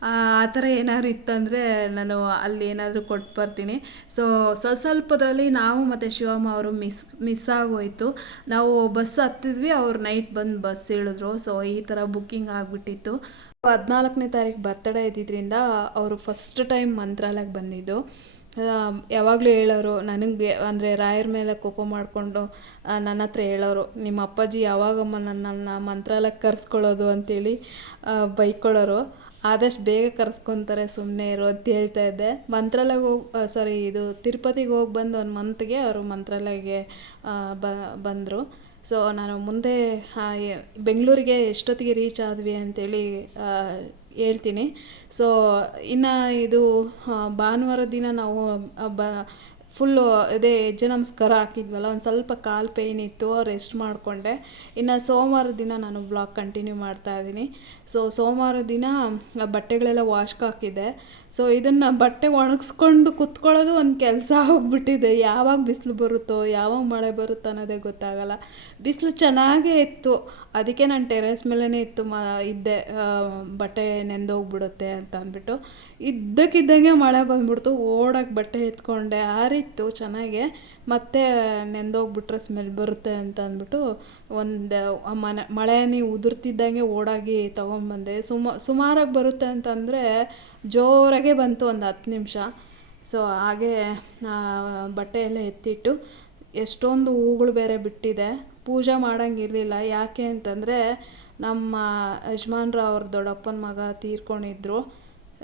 ಆ ಥರ ಏನಾದ್ರು ಇತ್ತಂದರೆ ನಾನು ಅಲ್ಲಿ ಏನಾದರೂ ಕೊಟ್ಟು ಬರ್ತೀನಿ. ಸೊ ಸ್ವಲ್ಪ ಸ್ವಲ್ಪದ್ರಲ್ಲಿ ನಾವು ಮತ್ತು ಶಿವಮ್ಮ ಅವರು ಮಿಸ್ ಮಿಸ್ ಆಗೋಯ್ತು. ನಾವು ಬಸ್ ಹತ್ತಿದ್ವಿ, ಅವ್ರು ನೈಟ್ ಬಂದು ಬಸ್ ಇಳಿದ್ರು. ಸೊ ಈ ಥರ ಬುಕ್ಕಿಂಗ್ ಆಗಿಬಿಟ್ಟಿತ್ತು. ಹದಿನಾಲ್ಕನೇ ತಾರೀಕು ಬರ್ತಡೇ ಇದ್ದಿದ್ದರಿಂದ ಅವರು ಫಸ್ಟ್ ಟೈಮ್ ಮಂತ್ರಾಲಯಕ್ಕೆ ಬಂದಿದ್ದು. ಯಾವಾಗಲೂ ಹೇಳೋರು ನನಗೆ ಅಂದರೆ ರಾಯರ ಮೇಲೆ ಕೋಪ ಮಾಡಿಕೊಂಡು ನನ್ನ ಹತ್ರ ಹೇಳೋರು ನಿಮ್ಮ ಅಪ್ಪಾಜಿ ಯಾವಾಗಮ್ಮ ನನ್ನನ್ನು ಮಂತ್ರಾಲಯಕ್ಕೆ ಕರೆಸ್ಕೊಳ್ಳೋದು ಅಂತೇಳಿ ಆ, ಬೈಕೊಳ್ಳೋರು. ಆದಷ್ಟು ಬೇಗ ಕರ್ಸ್ಕೊತಾರೆ ಸುಮ್ಮನೆ ಇರು ಅಂತ ಹೇಳ್ತಾ ಇದ್ದೆ. ಮಂತ್ರಾಲಯಕ್ಕೆ ಹೋಗಿ ಸಾರಿ ಇದು ತಿರುಪತಿಗೆ ಹೋಗಿ ಬಂದು ಒಂದು ಮಂತ್ಗೆ ಅವರು ಮಂತ್ರಾಲಯಕ್ಕೆ ಬ ಬಂದರು. ಸೊ ನಾನು ಮುಂದೆ ಬೆಂಗಳೂರಿಗೆ ಎಷ್ಟೊತ್ತಿಗೆ ರೀಚ್ ಆದ್ವಿ ಅಂತೇಳಿ ಹೇಳ್ತೀನಿ. ಸೊ ಇನ್ನು ಇದು ಭಾನುವಾರ ದಿನ ನಾವು ಬ ಫುಲ್ಲು ಅದೇ ಹೆಜ್ಜೆ ನಮಸ್ಕಾರ ಹಾಕಿದ್ವಲ್ಲ, ಒಂದು ಸ್ವಲ್ಪ ಕಾಲು ಪೇಯ್ನ್ ಇತ್ತು ರೆಸ್ಟ್ ಮಾಡಿಕೊಂಡೆ. ಇನ್ನು ಸೋಮವಾರ ದಿನ ನಾನು ಬ್ಲಾಗ್ ಕಂಟಿನ್ಯೂ ಮಾಡ್ತಾ ಇದ್ದೀನಿ. ಸೊ ಸೋಮವಾರ ದಿನ ಬಟ್ಟೆಗಳೆಲ್ಲ ವಾಶ್ಗೆ ಹಾಕಿದ್ದೆ. ಸೊ ಇದನ್ನು ಬಟ್ಟೆ ಒಣಗಿಸ್ಕೊಂಡು ಕುತ್ಕೊಳ್ಳೋದು ಒಂದು ಕೆಲಸ ಹೋಗ್ಬಿಟ್ಟಿದೆ ಯಾವಾಗ ಬಿಸಿಲು ಬರುತ್ತೋ, ಯಾವಾಗ ಮಳೆ ಬರುತ್ತೋ ಅನ್ನೋದೇ ಗೊತ್ತಾಗಲ್ಲ. ಬಿಸಿಲು ಚೆನ್ನಾಗೇ ಇತ್ತು. ಅದಕ್ಕೆ ನಾನು ಟೆರೆಸ್ ಮೇಲೇ ಇತ್ತು ಮ, ಇದ್ದೆ. ಬಟ್ಟೆ ನೆಂದೋಗ್ಬಿಡುತ್ತೆ ಅಂತ ಅಂದ್ಬಿಟ್ಟು. ಇದ್ದಕ್ಕಿದ್ದಂಗೆ ಮಳೆ ಬಂದ್ಬಿಡ್ತು. ಓಡೋಕೆ ಬಟ್ಟೆ ಎತ್ಕೊಂಡೆ. ಆರಿತ್ತು ಚೆನ್ನಾಗೆ. ಮತ್ತೆ ನೆಂದೋಗ್ಬಿಟ್ರೆ ಸ್ಮೆಲ್ ಬರುತ್ತೆ ಅಂತ ಅಂದ್ಬಿಟ್ಟು ಒಂದು ಮನೆ ನೀವು ಉದುರ್ತಿದ್ದಂಗೆ ಓಡಾಗಿ ತೊಗೊಂಬಂದೆ. ಸುಮ, ಸುಮಾರಾಗಿ ಬರುತ್ತೆ ಅಂತಂದರೆ ಜೋರಾಗೆ ಬಂತು ಒಂದು ಹತ್ತು ನಿಮಿಷ. ಸೊ, ಹಾಗೆ ಬಟ್ಟೆಯೆಲ್ಲ ಎತ್ತಿಟ್ಟು ಎಷ್ಟೊಂದು ಹೂಗಳು ಬೇರೆ ಬಿಟ್ಟಿದೆ. ಪೂಜೆ ಮಾಡೋಂಗಿರಲಿಲ್ಲ ಯಾಕೆ ಅಂತಂದರೆ ನಮ್ಮ ಯಜಮಾನ್ರು ಅವ್ರ ದೊಡ್ಡಪ್ಪನ ಮಗ ತೀರ್ಕೊಂಡಿದ್ರು.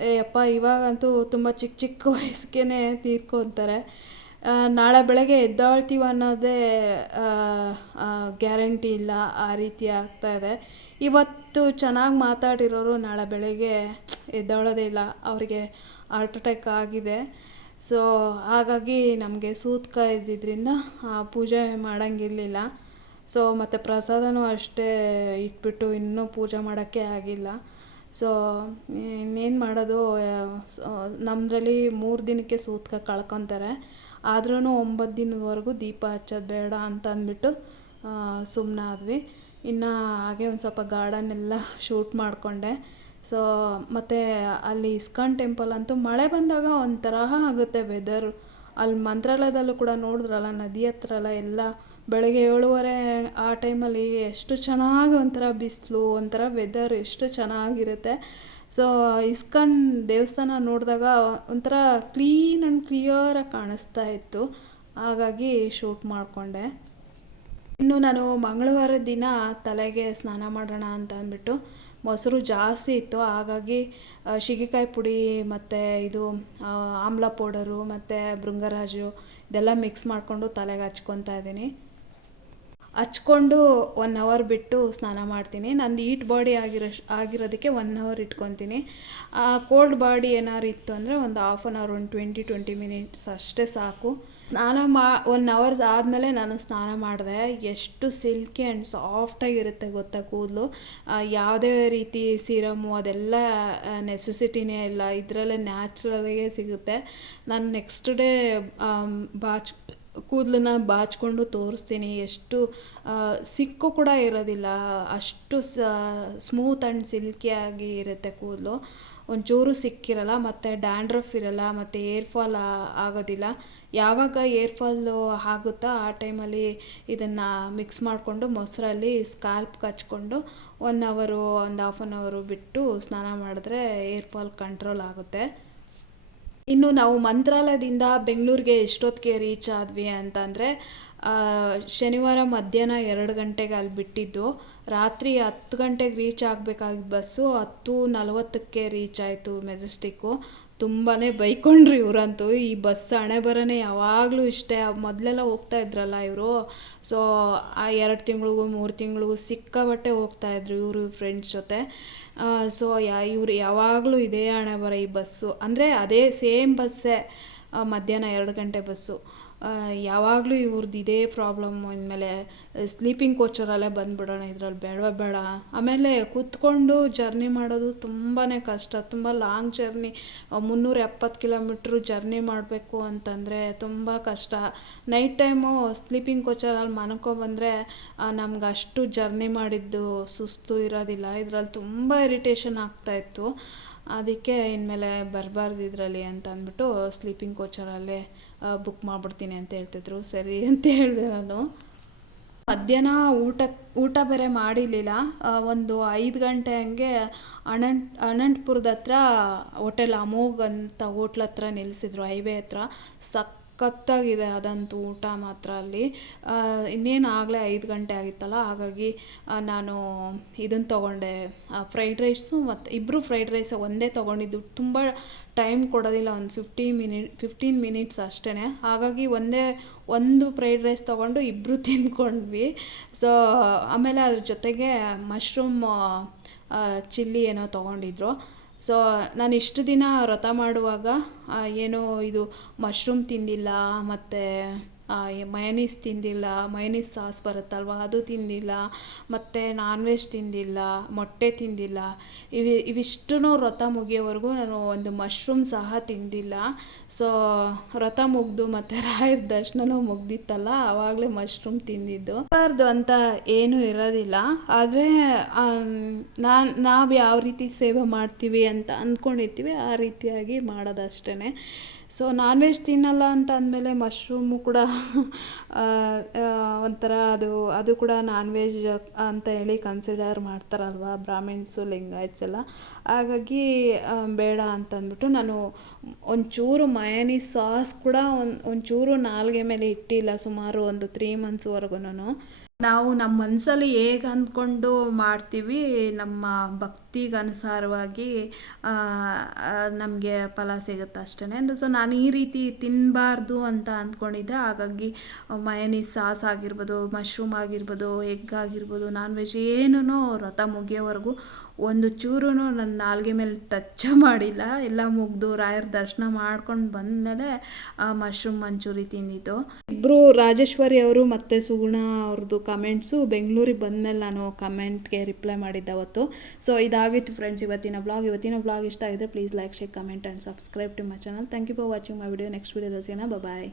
ಏ ಅಪ್ಪ, ಇವಾಗಂತೂ ತುಂಬ ಚಿಕ್ಕ ಚಿಕ್ಕ ವಯಸ್ಸಿಗೆ ತೀರ್ಕೊತಾರೆ. ನಾಳೆ ಬೆಳಗ್ಗೆ ಎದ್ದೇಳ್ತೀವಿ ಅನ್ನೋದೇ ಗ್ಯಾರಂಟಿ ಇಲ್ಲ, ಆ ರೀತಿ ಆಗ್ತಾ ಇದೆ. ಇವತ್ತು ಚೆನ್ನಾಗಿ ಮಾತಾಡಿರೋರು ನಾಳೆ ಬೆಳಗ್ಗೆ ಎದ್ದೇಳೋದೇ ಇಲ್ಲ, ಅವರಿಗೆ ಹಾರ್ಟ್ ಅಟ್ಯಾಕ್ ಆಗಿದೆ. ಸೊ ಹಾಗಾಗಿ ನಮಗೆ ಸೂತ್ಕ ಇದ್ದಿದ್ದರಿಂದ ಪೂಜೆ ಮಾಡೋಂಗಿರಲಿಲ್ಲ. ಸೊ ಮತ್ತು ಪ್ರಸಾದನೂ ಅಷ್ಟೇ ಇಟ್ಬಿಟ್ಟು ಇನ್ನೂ ಪೂಜೆ ಮಾಡೋಕ್ಕೆ ಆಗಿಲ್ಲ. ಸೊ ಇನ್ನೇನು ಮಾಡೋದು ನಮ್ಮದ್ರಲ್ಲಿ ಮೂರು ದಿನಕ್ಕೆ ಸೂತ್ಕ ಕಳ್ಕೊತಾರೆ. ಆದ್ರೂ ಒಂಬತ್ತು ದಿನದವರೆಗೂ ದೀಪ ಹಚ್ಚೋದು ಬೇಡ ಅಂತ ಅಂದ್ಬಿಟ್ಟು ಸುಮ್ಮನಾದ್ವಿ ಇನ್ನು ಹಾಗೆ ಒಂದು ಸ್ವಲ್ಪ ಗಾರ್ಡನ್ ಎಲ್ಲ ಶೂಟ್ ಮಾಡಿಕೊಂಡೆ. ಸೊ ಮತ್ತು ಅಲ್ಲಿ ಇಸ್ಕಾನ್ ಟೆಂಪಲ್ ಅಂತೂ ಮಳೆ ಬಂದಾಗ ಒಂಥರ ಆಗುತ್ತೆ ವೆದರ್ ಅಲ್ಲಿ ಮಂತ್ರಾಲಯದಲ್ಲೂ ಕೂಡ ನೋಡಿದ್ರಲ್ಲ, ನದಿ ಹತ್ರ ಎಲ್ಲ ಎಲ್ಲ ಬೆಳಗ್ಗೆ ಏಳುವರೆ ಆ ಟೈಮಲ್ಲಿ ಎಷ್ಟು ಚೆನ್ನಾಗಿ ಒಂಥರ ಬಿಸಿಲು, ಒಂಥರ ವೆದರ್ ಎಷ್ಟು ಚೆನ್ನಾಗಿರುತ್ತೆ. ಸೊ ಇಸ್ಕಾನ್ ದೇವಸ್ಥಾನ ನೋಡಿದಾಗ ಒಂಥರ ಕ್ಲೀನ್ ಆ್ಯಂಡ್ ಕ್ಲಿಯರಾಗಿ ಕಾಣಿಸ್ತಾ ಇತ್ತು. ಹಾಗಾಗಿ ಶೂಟ್ ಮಾಡಿಕೊಂಡೆ. ಇನ್ನು ನಾನು ಮಂಗಳವಾರ ದಿನ ತಲೆಗೆ ಸ್ನಾನ ಮಾಡೋಣ ಅಂತ ಅಂದ್ಬಿಟ್ಟು ಮೊಸರು ಜಾಸ್ತಿ ಇತ್ತು. ಹಾಗಾಗಿ ಶಿಗೆಕಾಯಿ ಪುಡಿ ಮತ್ತು ಇದು ಆಮ್ಲ ಪೌಡರು ಮತ್ತು ಬೃಂಗರಾಜು ಇದೆಲ್ಲ ಮಿಕ್ಸ್ ಮಾಡಿಕೊಂಡು ತಲೆಗೆ ಹಚ್ಕೊತಾ ಇದ್ದೀನಿ. ಹಚ್ಕೊಂಡು ಒನ್ ಅವರ್ ಬಿಟ್ಟು ಸ್ನಾನ ಮಾಡ್ತೀನಿ. ನಂದು ಈಟ್ ಬಾಡಿ ಆಗಿರೋ ಆಗಿರೋದಕ್ಕೆ ಒನ್ ಅವರ್ ಇಟ್ಕೊತೀನಿ. ಕೋಲ್ಡ್ ಬಾಡಿ ಏನಾದ್ರು ಇತ್ತು ಅಂದರೆ ಒಂದು ಹಾಫ್ ಆನ್ ಅವರ್ ಒಂದು ಟ್ವೆಂಟಿ ಟ್ವೆಂಟಿ ಮಿನಿಟ್ಸ್ ಅಷ್ಟೇ ಸಾಕು. ಸ್ನಾನ ಮಾ ಒನ್ ಅವರ್ಸ್ ಆದಮೇಲೆ ನಾನು ಸ್ನಾನ ಮಾಡಿದೆ. ಎಷ್ಟು ಸಿಲ್ಕಿ ಆ್ಯಂಡ್ ಸಾಫ್ಟಾಗಿರುತ್ತೆ ಗೊತ್ತಾ ಕೂದಲು. ಯಾವುದೇ ರೀತಿ ಸಿರಮು ಅದೆಲ್ಲ ನೆಸೆಸಿಟಿನೇ ಇಲ್ಲ. ಇದರಲ್ಲೇ ನ್ಯಾಚುರಲಾಗೇ ಸಿಗುತ್ತೆ. ನಾನು ನೆಕ್ಸ್ಟ್ ಡೇ ಬಾಚ್ ಕೂದಲನ್ನ ಬಾಚ್ಕೊಂಡು ತೋರಿಸ್ತೀನಿ. ಎಷ್ಟು ಸಿಕ್ಕು ಕೂಡ ಇರೋದಿಲ್ಲ. ಅಷ್ಟು ಸ್ಮೂತ್ ಆ್ಯಂಡ್ ಸಿಲ್ಕಿಯಾಗಿ ಇರುತ್ತೆ ಕೂದಲು. ಒಂಚೂರು ಸಿಕ್ಕಿರಲ್ಲ, ಮತ್ತು ಡ್ಯಾಂಡ್ರಫ್ ಇರಲ್ಲ, ಮತ್ತು ಏರ್ ಫಾಲ್ ಆಗೋದಿಲ್ಲ. ಯಾವಾಗ ಏರ್ ಫಾಲು ಆಗುತ್ತೋ ಆ ಟೈಮಲ್ಲಿ ಇದನ್ನು ಮಿಕ್ಸ್ ಮಾಡಿಕೊಂಡು ಮೊಸರಲ್ಲಿ ಸ್ಕಾಲ್ಪ್ ಹಚ್ಕೊಂಡು ಒನ್ ಅವರು ಒಂದು ಹಾಫ್ ಆನ್ ಅವರು ಬಿಟ್ಟು ಸ್ನಾನ ಮಾಡಿದ್ರೆ ಏರ್ ಫಾಲ್ ಕಂಟ್ರೋಲ್ ಆಗುತ್ತೆ. ಇನ್ನು ನಾವು ಮಂತ್ರಾಲಯದಿಂದ ಬೆಂಗಳೂರಿಗೆ ಎಷ್ಟೊತ್ತಿಗೆ ರೀಚ್ ಆದ್ವಿ ಅಂತಂದರೆ ಶನಿವಾರ ಮಧ್ಯಾಹ್ನ ಎರಡು ಗಂಟೆಗೆ ಅಲ್ಲಿ ಬಿಟ್ಟಿದ್ದು. ರಾತ್ರಿ ಹತ್ತು ಗಂಟೆಗೆ ರೀಚ್ ಆಗಬೇಕಾಗಿದ್ದ ಬಸ್ಸು ಹತ್ತು ನಲವತ್ತಕ್ಕೆ ರೀಚ್ ಆಯಿತು ಮೆಜೆಸ್ಟಿಕ್ಕು ತುಂಬಾ ಬೈಕೊಂಡ್ರು ಇವರಂತೂ. ಈ ಬಸ್ ಹಣೆ ಯಾವಾಗಲೂ ಇಷ್ಟೇ. ಮೊದಲೆಲ್ಲ ಹೋಗ್ತಾ ಇದ್ರಲ್ಲ ಇವರು. ಸೊ ಆ ಎರಡು ತಿಂಗಳಿಗೂ, ಮೂರು ತಿಂಗಳಿಗೂ ಸಿಕ್ಕಾಬಟ್ಟೆ ಹೋಗ್ತಾ ಇದ್ರು ಇವರು ಫ್ರೆಂಡ್ಸ್ ಜೊತೆ. ಸೊ ಯಾ, ಇವರು ಯಾವಾಗಲೂ ಇದೇ ಹಣೆ ಬರ ಈ ಬಸ್ಸು. ಅಂದರೆ ಅದೇ ಸೇಮ್ ಬಸ್ಸೇ ಮಧ್ಯಾಹ್ನ ಎರಡು ಗಂಟೆ ಬಸ್ಸು. ಯಾವಾಗಲೂ ಇವ್ರದ್ದು ಇದೇ ಪ್ರಾಬ್ಲಮ್ ಇನ್ಮೇಲೆ ಸ್ಲೀಪಿಂಗ್ ಕೋಚರಲ್ಲೇ ಬಂದುಬಿಡೋಣ, ಇದ್ರಲ್ಲಿ ಬೇಡವೇ, ಬೇಡ. ಆಮೇಲೆ ಕೂತ್ಕೊಂಡು ಜರ್ನಿ ಮಾಡೋದು ತುಂಬಾ ಕಷ್ಟ. ತುಂಬ ಲಾಂಗ್ ಜರ್ನಿ ಮುನ್ನೂರ ಎಪ್ಪತ್ತು ಕಿಲೋಮೀಟ್ರು ಜರ್ನಿ ಮಾಡಬೇಕು ಅಂತಂದರೆ ತುಂಬ ಕಷ್ಟ. ನೈಟ್ ಟೈಮು ಸ್ಲೀಪಿಂಗ್ ಕೋಚರಲ್ಲಿ ಮನ್ಕೊಬಂದರೆ ನಮ್ಗೆ ಅಷ್ಟು ಜರ್ನಿ ಮಾಡಿದ್ದು ಸುಸ್ತು ಇರೋದಿಲ್ಲ. ಇದರಲ್ಲಿ ತುಂಬ ಇರಿಟೇಷನ್ ಆಗ್ತಾಯಿತ್ತು ಅದಕ್ಕೆ ಇನ್ಮೇಲೆ ಬರಬಾರ್ದು ಇದರಲ್ಲಿ ಅಂತ ಅಂದ್ಬಿಟ್ಟು ಸ್ಲೀಪಿಂಗ್ ಕೋಚರಲ್ಲೇ ಬುಕ್ ಮಾಡಿಬಿಡ್ತೀನಿ ಅಂತ ಹೇಳ್ತಿದ್ರು. ಸರಿ ಅಂತ ಹೇಳಿದೆ ನಾನು. ಮಧ್ಯಾಹ್ನ ಊಟ ಊಟ ಬೇರೆ ಮಾಡಿರಲಿಲ್ಲ. ಒಂದು ಐದು ಗಂಟೆ ಹಂಗೆ ಅನಂತ್, ಅನಂತಪುರದ ಹತ್ರ ಹೋಟೆಲ್ ಅಮೋಘ್ ಅಂತ ಹೋಟ್ಲ್ ಹತ್ರ ನಿಲ್ಲಿಸಿದ್ರು ಹೈವೇ ಹತ್ರ. ಸಖತ್ತಾಗಿದೆ ಅದಂತೂ ಊಟ ಮಾತ್ರ ಅಲ್ಲಿ. ಇನ್ನೇನು ಆಗಲೇ ಐದು ಗಂಟೆ ಆಗಿತ್ತಲ್ಲ, ಹಾಗಾಗಿ ನಾನು ಇದನ್ನು ತೊಗೊಂಡೆ. ಫ್ರೈಡ್ ರೈಸು ಮತ್ತು ಇಬ್ಬರು ಫ್ರೈಡ್ ರೈಸ್ ಒಂದೇ ತೊಗೊಂಡಿದ್ದು. ತುಂಬ ಟೈಮ್ ಕೊಡೋದಿಲ್ಲ, ಒಂದು ಫಿಫ್ಟಿ ಮಿನಿಟ್ ಫಿಫ್ಟೀನ್ ಮಿನಿಟ್ಸ್ ಅಷ್ಟೇ ಹಾಗಾಗಿ ಒಂದೇ ಒಂದು ಫ್ರೈಡ್ ರೈಸ್ ತೊಗೊಂಡು ಇಬ್ಬರು ತಿಂದ್ಕೊಂಡ್ವಿ. ಸೊ ಆಮೇಲೆ ಅದ್ರ ಜೊತೆಗೆ ಮಶ್ರೂಮ್ ಚಿಲ್ಲಿ ಏನೋ ತೊಗೊಂಡಿದ್ರು. ಸೊ ನಾನು ಇಷ್ಟು ದಿನ ವ್ರತ ಮಾಡುವಾಗ ಏನು ಇದು ಮಶ್ರೂಮ್ ತಿಂದಿಲ್ಲ ಮತ್ತು ಮಯನೀಸ್ ತಿಂದಿಲ್ಲ ಮಯನೀಸ್ ಸಾಸ್ ಬರುತ್ತಲ್ವ, ಅದು ತಿಂದಿಲ್ಲ, ಮತ್ತು ನಾನ್ ವೆಜ್ ತಿಂದಿಲ್ಲ, ಮೊಟ್ಟೆ ತಿಂದಿಲ್ಲ, ಇವಿ ಇವಿಷ್ಟೂ ವ್ರತ ಮುಗಿಯೋವರೆಗೂ ನಾನು ಒಂದು ಮಶ್ರೂಮ್ ಸಹ ತಿಂದಿಲ್ಲ. ಸೊ ವ್ರತ ಮುಗ್ದು ಮತ್ತು ರಾಯರ ದರ್ಶನನೂ ಮುಗ್ದಿತ್ತಲ್ಲ ಆವಾಗಲೇ ಮಶ್ರೂಮ್ ತಿಂದಿದ್ದು. ಅಂತ ಏನೂ ಇರೋದಿಲ್ಲ. ಆದರೆ ನಾನು, ನಾವು ಯಾವ ರೀತಿ ಸೇವೆ ಮಾಡ್ತೀವಿ ಅಂತ ಅಂದ್ಕೊಂಡಿರ್ತೀವಿ, ಆ ರೀತಿಯಾಗಿ ಮಾಡೋದಷ್ಟೇ ಸೊ ನಾನ್ ವೆಜ್ ತಿನ್ನಲ್ಲ ಅಂತ ಅಂದಮೇಲೆ ಮಶ್ರೂಮು ಕೂಡ ಒಂಥರ ಅದು ಅದು ಕೂಡ ನಾನ್ ವೆಜ್ ಅಂತ ಹೇಳಿ ಕನ್ಸಿಡರ್ ಮಾಡ್ತಾರಲ್ವ ಬ್ರಾಹ್ಮಿಣ್ಸು, ಲಿಂಗಾಯತ್ಸ್ ಎಲ್ಲ. ಹಾಗಾಗಿ ಬೇಡ ಅಂತ ಅಂದ್ಬಿಟ್ಟು ನಾನು ಒಂಚೂರು ಮಯನಿ ಸಾಸ್ ಕೂಡ ಒಂದು, ಒಂಚೂರು ನಾಲ್ಗೆ ಮೇಲೆ ಇಟ್ಟಿಲ್ಲ ಸುಮಾರು ಒಂದು ತ್ರೀ ಮಂತ್ಸ್ವರೆಗೂ ನಾವು ನಮ್ಮ ಮನಸ್ಸಲ್ಲಿ ಹೇಗೆ ಅಂದ್ಕೊಂಡು ಮಾಡ್ತೀವಿ, ನಮ್ಮ ಭಕ್ತಿಗೆ ಅನುಸಾರವಾಗಿ ನಮಗೆ ಫಲ ಸಿಗುತ್ತೆ ಅಷ್ಟೇ ಸೊ ನಾನು ಈ ರೀತಿ ತಿನ್ನಬಾರ್ದು ಅಂತ ಅಂದ್ಕೊಂಡಿದ್ದೆ. ಹಾಗಾಗಿ ಮಯನಿ ಸಾಸ್ ಆಗಿರ್ಬೋದು, ಮಶ್ರೂಮ್ ಆಗಿರ್ಬೋದು, ಎಗ್ ಆಗಿರ್ಬೋದು ನಾನ್ ವೆಜ್ ಏನೂ ವ್ರತ ಮುಗಿಯೋವರೆಗೂ ಒಂದು ಚೂರು ನನ್ನ ನಾಲ್ಗೆ ಮೇಲೆ ಟಚ್ ಮಾಡಿಲ್ಲ. ಎಲ್ಲ ಮುಗ್ದು ರಾಯರ ದರ್ಶನ ಮಾಡ್ಕೊಂಡು ಬಂದಮೇಲೆ ಮಶ್ರೂಮ್ ಮಂಚೂರಿ ತಿಂದಿದ್ದು. ಇಬ್ಬರು ರಾಜೇಶ್ವರಿ ಅವರು ಮತ್ತು ಸುಗುಣ ಅವ್ರದ್ದು ಕಮೆಂಟ್ಸು ಬೆಂಗಳೂರಿಗೆ ಬಂದಮೇಲೆ ನಾನು ಕಮೆಂಟ್ಗೆ ರಿಪ್ಲೈ ಮಾಡಿದ್ದೆ ಅವತ್ತು. ಸೊ ಇದಾಗಿತ್ತು ಫ್ರೆಂಡ್ಸ್ ಇವತ್ತಿನ ಬ್ಲಾಗ್ ಇವತ್ತಿನ ಬ್ಲಾಗ್ ಇಷ್ಟ ಆಗಿದ್ರೆ please like share comment and subscribe to my channel thank you for watching my video next ವಿಡಿಯೋದಲ್ಲಿ ಸಿಗೋಣ ಬಾಯ್